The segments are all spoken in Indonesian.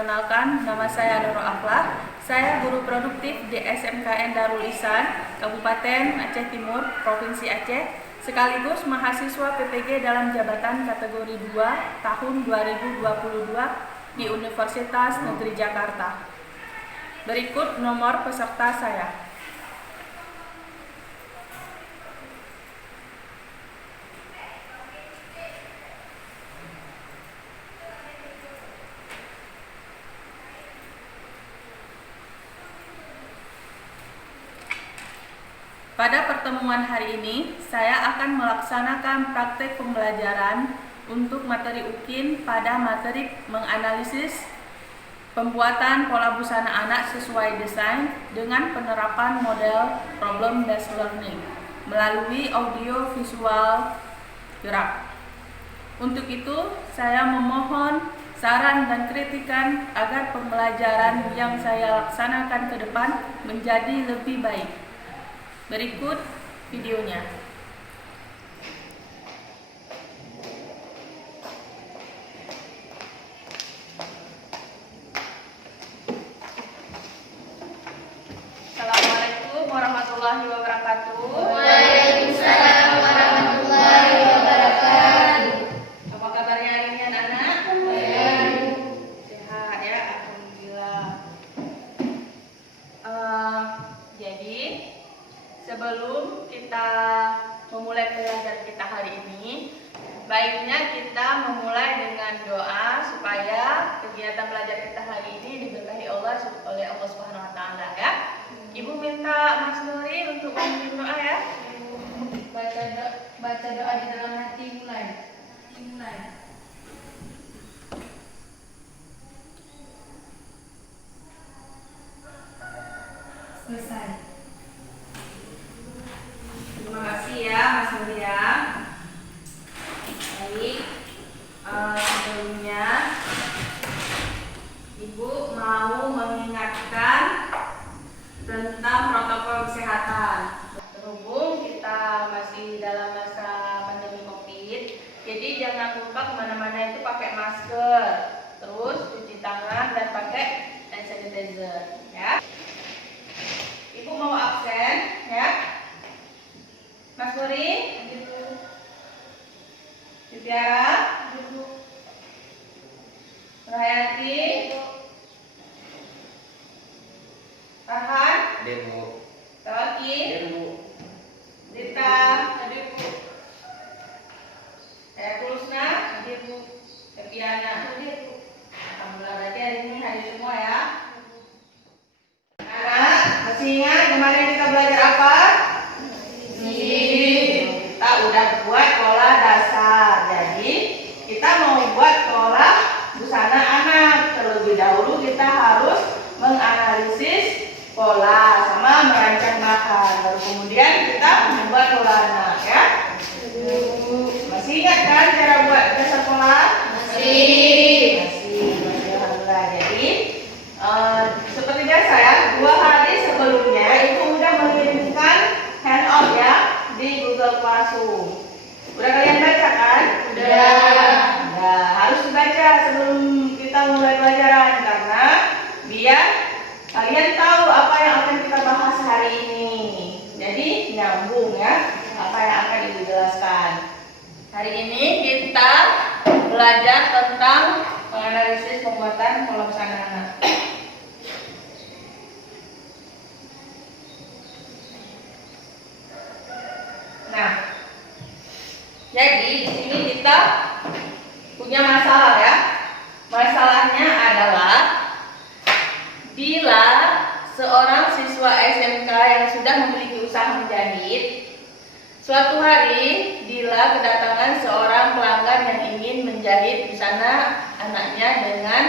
Perkenalkan, nama saya Nurul Aflah. Saya guru produktif di SMKN Darul Ihsan, Kabupaten Aceh Timur, Provinsi Aceh, sekaligus mahasiswa PPG dalam jabatan kategori 2 tahun 2022 di Universitas Negeri Jakarta. Berikut nomor peserta saya. Pada pertemuan hari ini, saya akan melaksanakan praktek pembelajaran untuk materi UKIN pada materi menganalisis pembuatan pola busana anak sesuai desain dengan penerapan model problem based learning melalui audio visual gerak. Untuk itu, saya memohon saran dan kritikan agar pembelajaran yang saya laksanakan ke depan menjadi lebih baik. Berikut videonya. Assalamualaikum warahmatullahi wabarakatuh. Waalaikumsalam warahmatullahi wabarakatuh. Apa kabarnya hari ini anak-anak? Baik. Sehat ya, alhamdulillah. Jadi sebelum kita memulai pelajaran kita hari ini, baiknya kita memulai dengan doa supaya kegiatan belajar kita hari ini diberkahi oleh Allah Subhanahu wa taala ya. Ibu minta Mas Nuri untuk memimpin doa ya. Baca doa di dalam hati mulai. Selesai. Terima kasih ya Mas Nuri ya. Baik, sebelumnya Ibu mau mengingatkan tentang protokol kesehatan. Berhubung kita masih dalam masa pandemi COVID, jadi jangan lupa kemana-mana itu pakai masker, terus cuci tangan dan pakai hand sanitizer ya. Ibu mau absen ya. Mas Nuri, Yutiara, Rahayati, Farhan, Tawaki, Rita, Kulusna, Kepiana. Alhamdulillah, berarti hari ini hari semua ya. Anak, masih ingat kemarin kita belajar apa? Kita udah buat pola dasar. Jadi kita mau buat pola busana anak. Terlebih dahulu kita harus menganalisis pola sama merancang bahan. Baru kemudian kita membuat pola anak ya. Masih ingat kan cara buat dasar pola? Masih. Alhamdulillah. Jadi seperti biasa ya, 2 hari sebelumnya Ibu udah mengirimkan handout ya di Google Classroom. Udah kalian baca kan? Udah. Nah, harus dibaca sebelum kita mulai pelajaran karena biar kalian tahu apa yang akan kita bahas hari ini. Jadi nyambung ya apa yang akan Ibu jelaskan. Hari ini kita belajar tentang menganalisis pembuatan pola busana anak. Nah, jadi di sini kita punya masalah ya. Masalahnya adalah bila seorang siswa SMK yang sudah memiliki usaha menjahit, suatu hari Dila kedatangan seorang pelanggan yang ingin menjahit busana anaknya dengan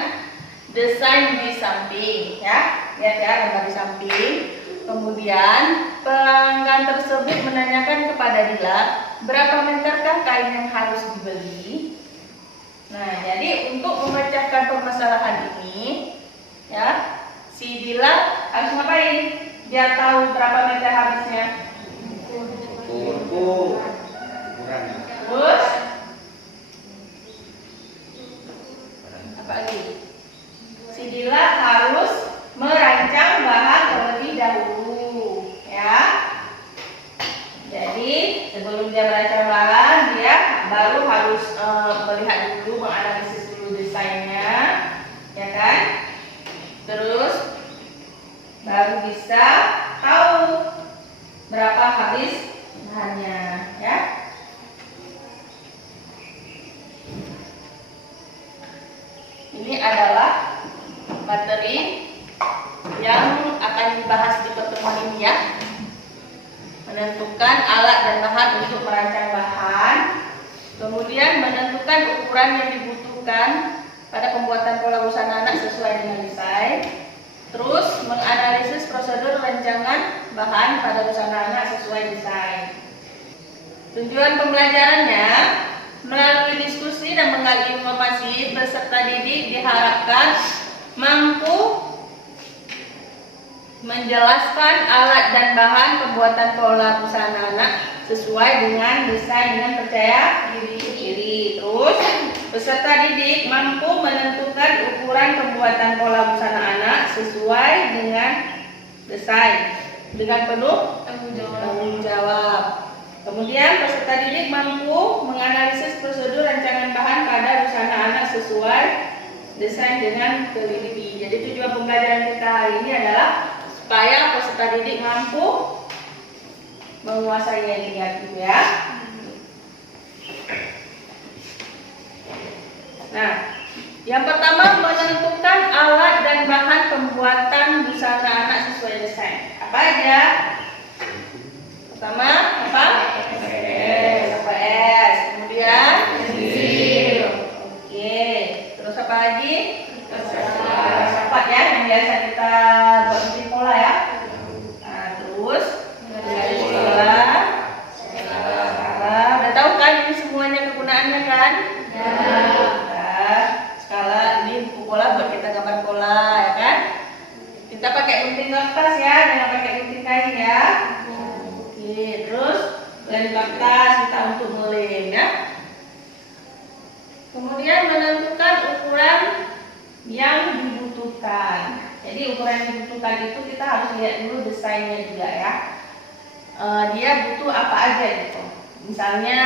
desain di samping ya. Lihat ya gambar di samping. Kemudian pelanggan tersebut menanyakan kepada Dila, berapa meterkah kain yang harus dibeli? Nah, jadi untuk memecahkan permasalahan ini, ya, si Dila harus ngapain? Biar tahu berapa meter harusnya. Terus apa lagi? Si dia merancang bahan, dia baru harus melihat dulu, menganalisis dulu desainnya, ya kan? Terus baru bisa tahu berapa habis bahannya, ya. Ini adalah materi yang akan dibahas di pertemuan ini, ya. Menentukan alat dan bahan untuk merancang bahan, kemudian menentukan ukuran yang dibutuhkan pada pembuatan pola busana anak sesuai dengan desain, terus menganalisis prosedur rancangan bahan pada busana anak sesuai desain. Tujuan pembelajarannya, melalui diskusi dan menggali informasi, peserta didik diharapkan mampu menjelaskan alat dan bahan pembuatan pola busana anak sesuai dengan desain dengan percaya diri. Terus peserta didik mampu menentukan ukuran pembuatan pola busana anak sesuai dengan desain dengan penuh tanggung jawab. Kemudian peserta didik mampu menganalisis prosedur rancangan bahan pada busana anak sesuai desain dengan teliti. Jadi tujuan pembelajaran kita hari ini adalah supaya peserta didik mampu menguasai yang negatif, ya. Nah, yang pertama menentukan alat dan bahan pembuatan busana anak sesuai desain. Apa aja? Pertama, apa? SPS. Kemudian pensil. Oke. Terus apa lagi? Sapat, ya, yang biasa kita buat bikin pola, ya. Nah, terus skala. Udah tahu kan ini semuanya kegunaannya, kan? Ya. Nah, skala ini buku pola buat kita gambar pola, ya kan? Kita pakai gunting kertas, ya, jangan pakai gunting kain, ya. Oke, terus lem kertas kita untuk ngelem, ya. Kemudian menentukan ukuran yang dibutuhkan. Jadi ukuran yang dibutuhkan itu kita harus lihat dulu desainnya juga, ya. Dia butuh apa aja gitu. Misalnya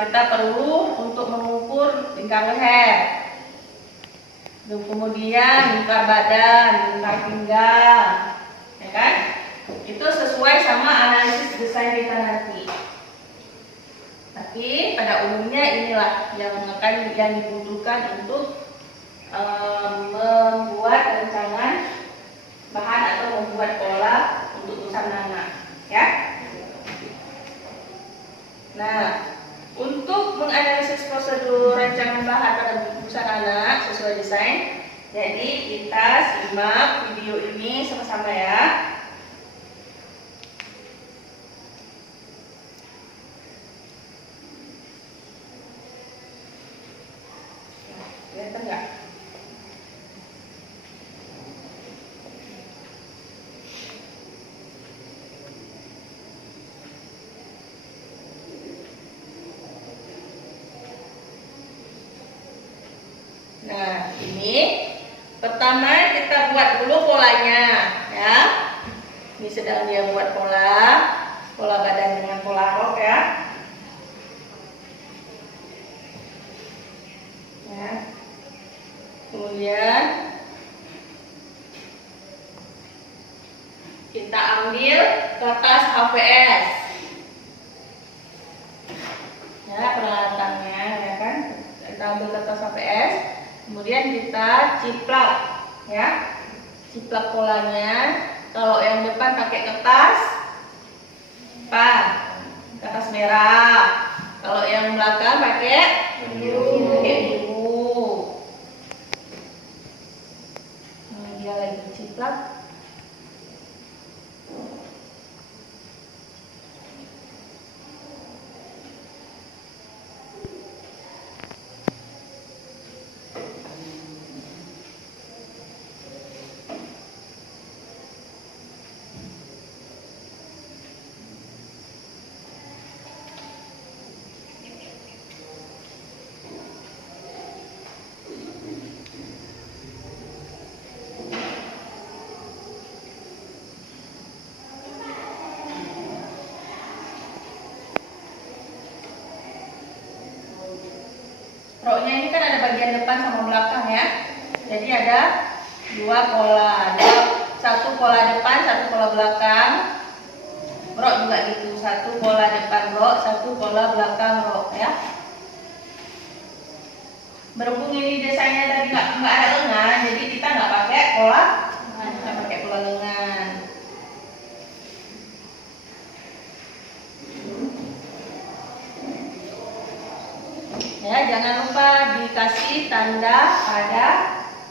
kita perlu untuk mengukur lingkar leher, kemudian lingkar badan, lingkar pinggang, ya kan? Itu sesuai sama analisis desain kita nanti. Tapi pada umumnya inilah yang dibutuhkan untuk membuat rancangan bahan atau membuat pola untuk busana anak, ya. Nah, untuk menganalisis prosedur rancangan bahan pada busana anak sesuai desain, jadi kita simak video ini sama-sama, ya. Kelihatan nggak? Nah, ini pertama kita buat dulu polanya, ya. Ini sedang dia buat pola badan dengan pola rok, ya. Ya. Kemudian kita ambil kertas HVS, ya, peralatannya, ya kan. Kita ambil kertas HVS, kemudian kita ciplak, ya, ciplak polanya. Kalau yang depan pakai kertas apa? Kertas merah. Kalau yang belakang pakai biru. Dia lagi ciplak. bagian depan sama belakang ya. Jadi ada dua pola, satu pola depan, satu pola belakang. Rok juga gitu, satu pola depan rok, satu pola belakang rok ya. Berhubung ini desainnya tadi nggak ada lengan, jadi kita nggak pakai pola lengan. Ya, jangan lupa dikasih tanda pada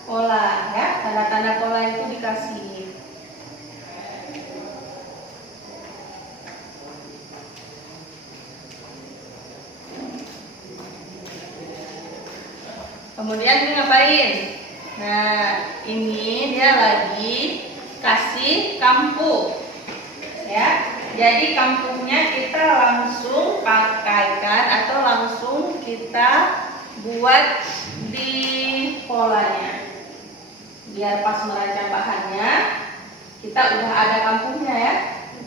pola ya, tanda-tanda pola itu dikasih. Kemudian ini ngapain? Nah, ini dia lagi kasih kampung ya. Jadi kampungnya kita langsung pakaikan atau langsung kita buat di polanya. Biar pas merancang bahannya kita udah ada kampungnya ya.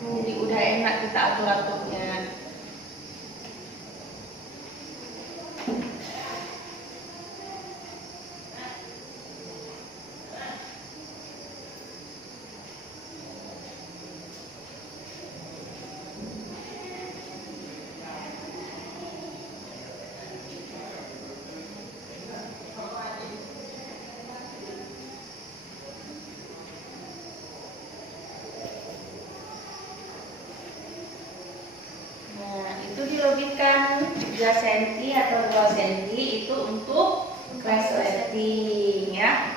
Jadi udah enak kita atur-aturnya. Itu dilebihkan 3 cm atau 2 cm itu untuk resleting ya.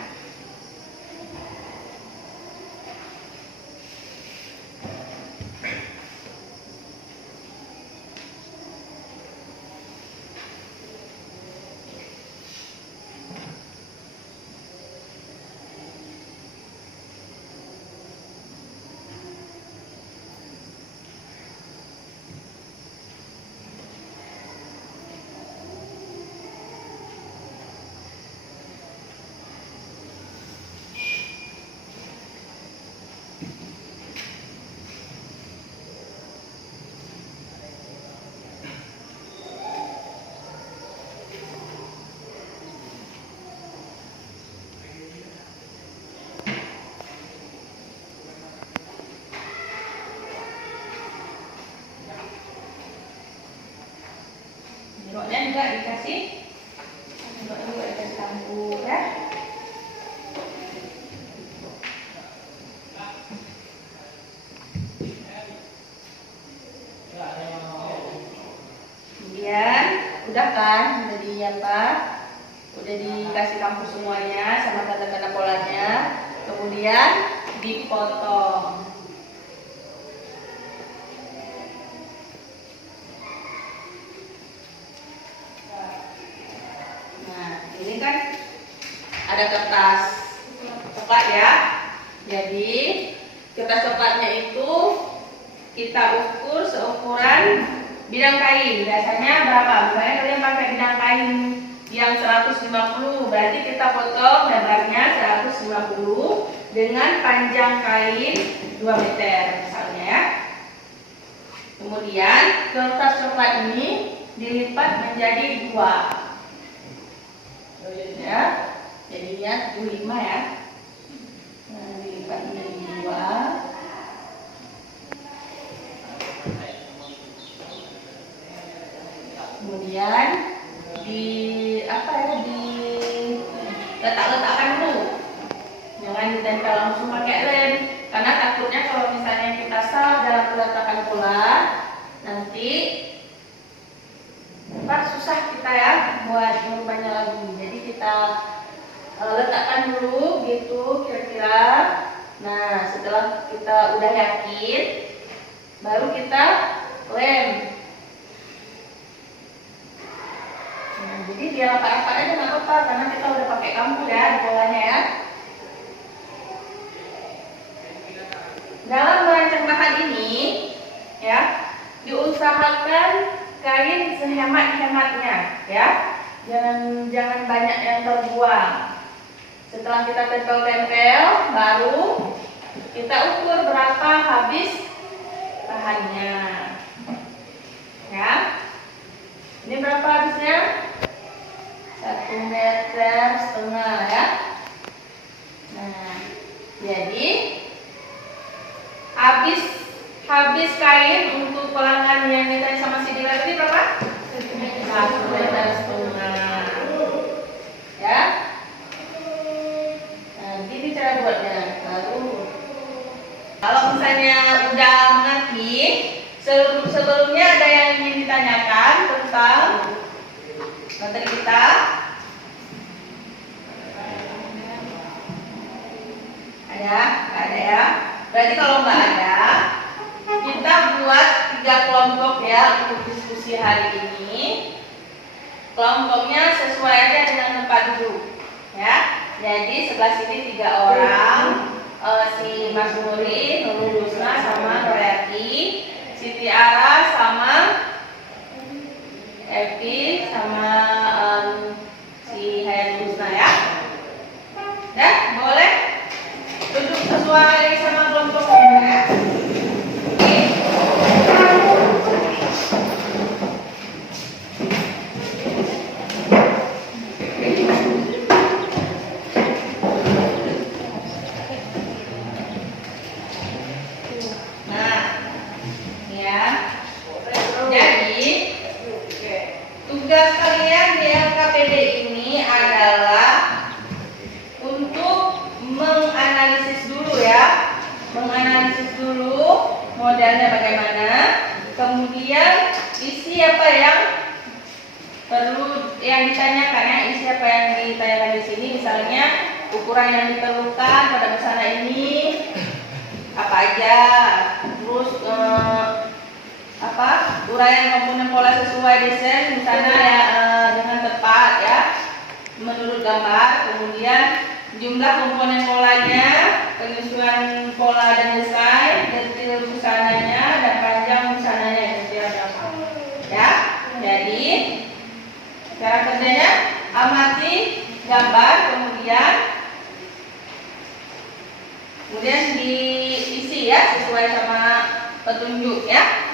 Roknya juga dikasih campur ya. Kemudian udah kan, udah di apa? Udah dikasih campur semuanya sama tanda-tanda polanya. Kemudian dipotong. Ini kan ada kertas coklat ya. Jadi kertas coklatnya itu kita ukur seukuran bidang kain. Biasanya berapa? Misalnya kalian pakai bidang kain yang 150, berarti kita potong lebarnya 150 dengan panjang kain 2 meter misalnya ya. Kemudian kertas coklat ini dilipat menjadi 2. Ya, jadinya 75 ya. Nah, dilipat menjadi 2. Kemudian di apa ya, di letak-letakkan dulu. Jangan ditempel langsung pakai lem, karena takutnya kalau misalnya kita salah dalam peletakan pola, nanti susah kita ya buat merubahnya lagi. Jadi kita letakkan dulu gitu kira-kira. Nah, setelah kita udah yakin, baru kita lem. Nah, jadi dia rapat-rapat aja nggak apa-apa, karena kita udah pakai kampur ya polanya ya. Dalam merancang bahan ini ya, diusahakan kain sehemat-hematnya ya. Jangan banyak yang terbuang. Setelah kita tempel-tempel, baru kita ukur berapa habis bahannya. Ya. Ini berapa habisnya? 1 meter untuk pelanggan yang ditanya sama si Dila tadi berapa? 1,5 meter. Ya. Nah, gini cara buatnya. Lalu kalau misalnya udah mengerti, sebelumnya ada yang ingin ditanyakan tentang materi kita? Ada? Nggak ada ya? Berarti kalau nggak ada, kita buat 3 kelompok ya untuk diskusi hari ini. Kelompoknya sesuai aja dengan tempat duduk ya. Jadi sebelah sini 3 orang, si Mas Muri, Nurul Husna sama Noryati, Siti Ara sama Evi sama si Hayat Husna ya. Ya, boleh duduk sesuai sama kelompoknya ya. Oke. Nah, ya. Jadi tugas kalian di LKPD ini adalah untuk menganalisis dulu ya, menganalisis dulu modelnya bagaimana, kemudian isi apa yang perlu yang ditanyakan ya, isi apa yang ditanyakan di sini, misalnya ukuran yang diperlukan pada busana ini apa aja, terus uraian komponen pola sesuai desain busana ya dengan tepat ya menurut gambar, kemudian jumlah komponen polanya, penyesuaian pola dan desain, detail busananya dan panjang busananya itu apa ya. Jadi cara kerjanya amati gambar, kemudian diisi ya sesuai sama petunjuk ya.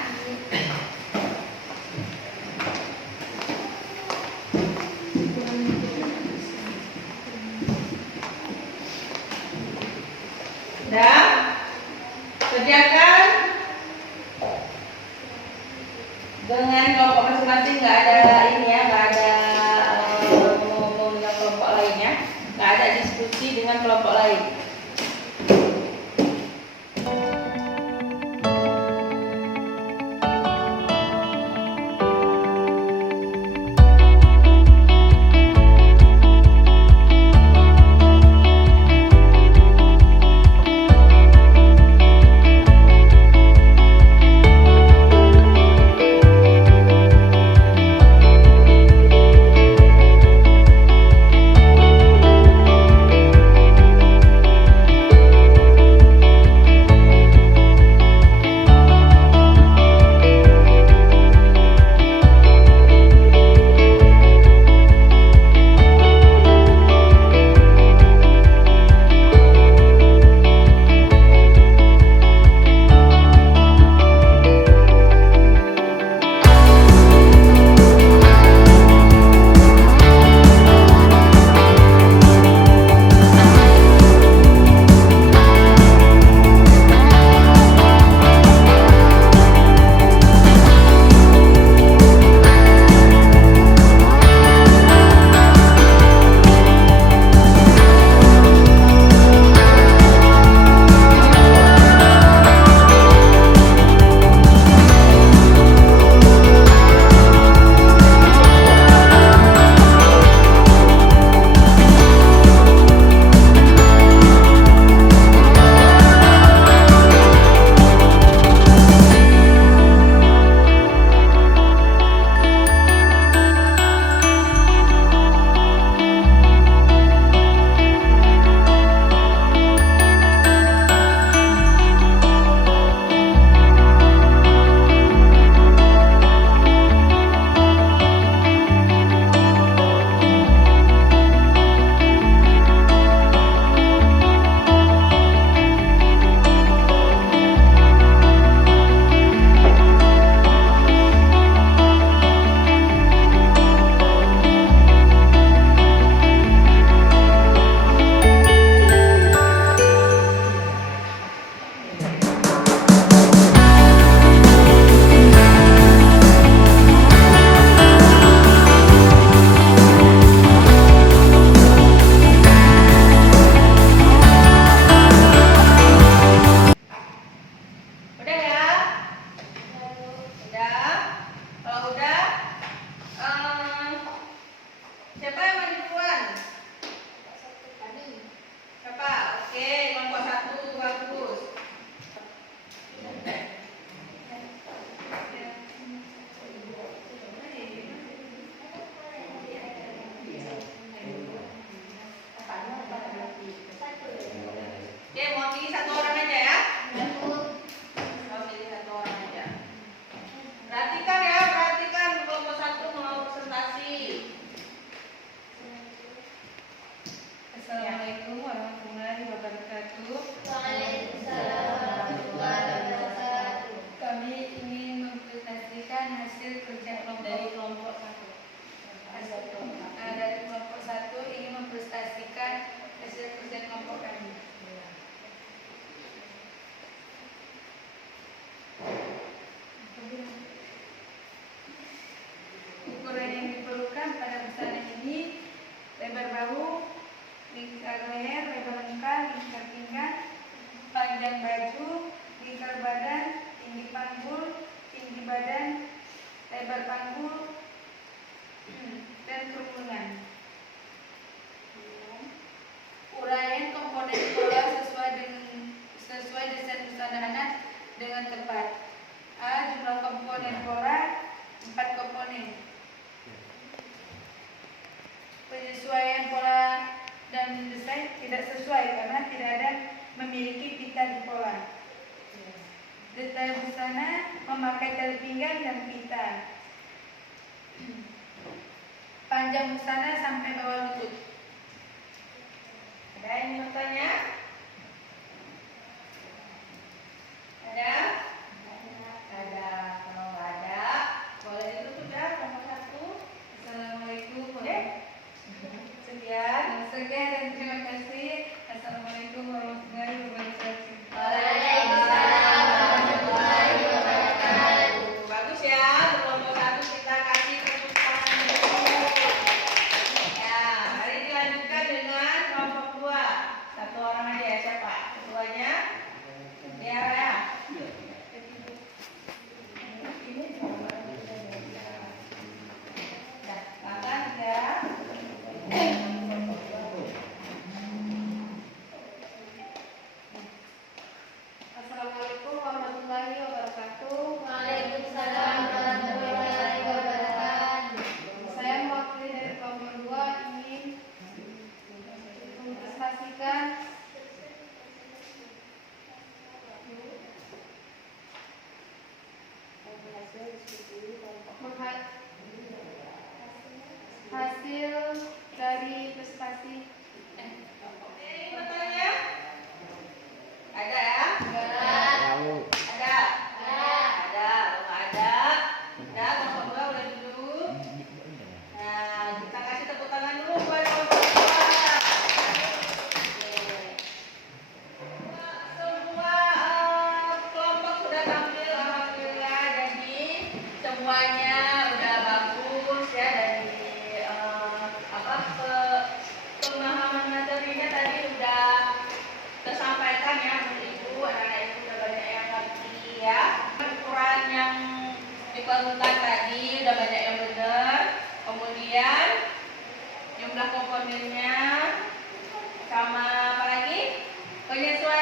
Dan kerjakan dengan kelompok masing-masing, nggak ada ini ya, nggak ada ngomong dengan kelompok lainnya, nggak ada diskusi dengan kelompok lain. lebar bahu, lingkar leher, lebar muka, lingkar pinggang, panjang baju, lingkar badan, tinggi panggul, tinggi badan, lebar panggul, dan kerumunan. Uraian komponen pola sesuai desain busana anak dengan tepat. A. Jumlah komponen pola 4 komponen. Penyesuaian pola dan desain tidak sesuai karena tidak ada memiliki pita di pola. Detail busana memakai tali pinggang dan pita. Panjang busana sampai bawah lutut. Ada yang mau bertanya? Ada? Ada. Kalau nggak ada, boleh itu sudah nomor 1. Assalamualaikum. Sekian. Sekian dan terima kasih. Assalamualaikum warahmatullahi wabarakatuh. Waalaikumsalam warahmatullahi wabarakatuh. Bagus ya, kelompok 1 kita kasih tepuk tangan dulu. Ya, mari dilanjutkan dengan kelompok 2. Satu orang aja ya, siapa? Ketuanya? Tiara. Nah, makan ya. Assalamualaikum warahmatullahi wabarakatuh. Waalaikumsalam warahmatullahi wabarakatuh. Saya mewakili dari kelompok 2 ingin mempresentasikan hasil dari prestasi. Oke, bertanya? Ada ya? Ada? Ada. Kalau ada, udah kelompok 2 udah duduk. Nah, kita kasih tepuk tangan dulu buat kelompok 2. Semua kelompok sudah tampil, alhamdulillah. Jadi semuanya udah bagus ya dari pemahaman materinya tadi udah tersampaikan ya menurut ibu, anak-anak ibu udah banyak yang ngerti ya. Ukuran yang diperlukan tadi udah banyak yang benar. Kemudian jumlah komponennya sama apa lagi? Penyesuaian